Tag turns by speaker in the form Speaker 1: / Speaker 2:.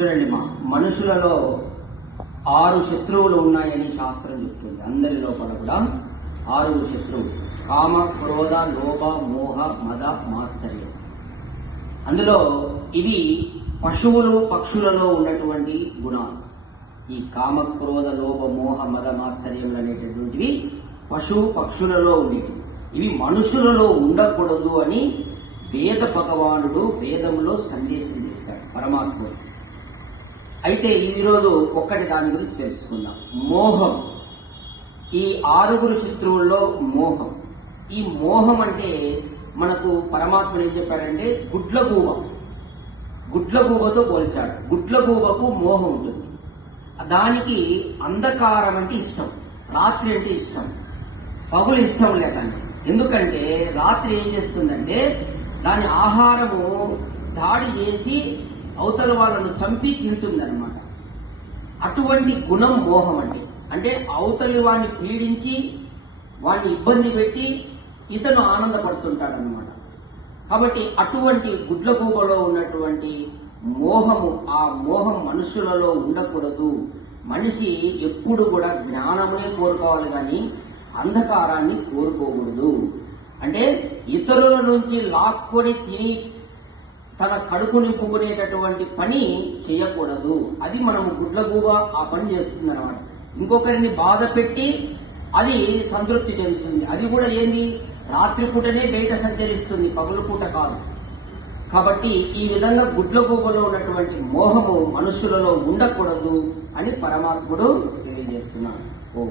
Speaker 1: చూడండి మా మనుషులలో ఆరు శత్రువులు ఉన్నాయని శాస్త్రం చెప్తుంది. అందరి లోపల కూడా ఆరుగురు శత్రువులు. కామ క్రోధ లోభ మోహ మద మాత్సర్యం. అందులో ఇవి పశువులు పక్షులలో ఉన్నటువంటి గుణాలు. ఈ కామ క్రోధ లోభ మోహ మద మాత్సర్యములు అనేటటువంటివి పశువు పక్షులలో ఉండేటివి. ఇవి మనుషులలో ఉండకూడదు అని వేద భగవానుడు వేదంలో సందేశం చేస్తాడు. పరమాత్ముడు. అయితే ఈరోజు ఒక్కటి దాని గురించి తెలుసుకుందాం. మోహం. ఈ ఆరుగురు శత్రువుల్లో మోహం. ఈ మోహం అంటే మనకు పరమాత్ముడు ఏం చెప్పాడంటే గుడ్లగూబ గుడ్లగూబతో పోల్చాడు. గుడ్లగూబకు మోహం ఉంటుంది. దానికి అంధకారం అంటే ఇష్టం. రాత్రి అంటే ఇష్టం. పగులు ఇష్టం లేదండి ఎందుకంటే రాత్రి ఏం చేస్తుందంటే దాని ఆహారము దాడి చేసి అవతల వాళ్ళను చంపి తింటుందన్నమాట. అటువంటి గుణం మోహం అంటే అంటే అవతలి వాడిని పీడించి వాడిని ఇబ్బంది పెట్టి ఇతను ఆనందపడుతుంటాడనమాట కాబట్టి అటువంటి గుడ్లగూబలో ఉన్నటువంటి మోహము ఆ మోహం మనుషులలో ఉండకూడదు. మనిషి ఎప్పుడు కూడా జ్ఞానమునే కోరుకోవాలి కానీ అంధకారాన్ని కోరుకోకూడదు. అంటే ఇతరుల నుంచి లాక్కొని తిని తన కడుపు నింపుకునేటటువంటి పని చేయకూడదు. అది మనము గుడ్లగూబ ఆ పని చేస్తుంది అనమాట ఇంకొకరిని బాధ పెట్టి అది సంతృప్తి చెందుతుంది. అది కూడా ఏంది? రాత్రిపూటనే బయట సంచరిస్తుంది. పగలు పూట కాదు. కాబట్టి ఈ విధంగా గుడ్లగూబలో ఉన్నటువంటి మోహము మనుషులలో ఉండకూడదు అని పరమాత్ముడు తెలియజేస్తున్నాడు. ఓ.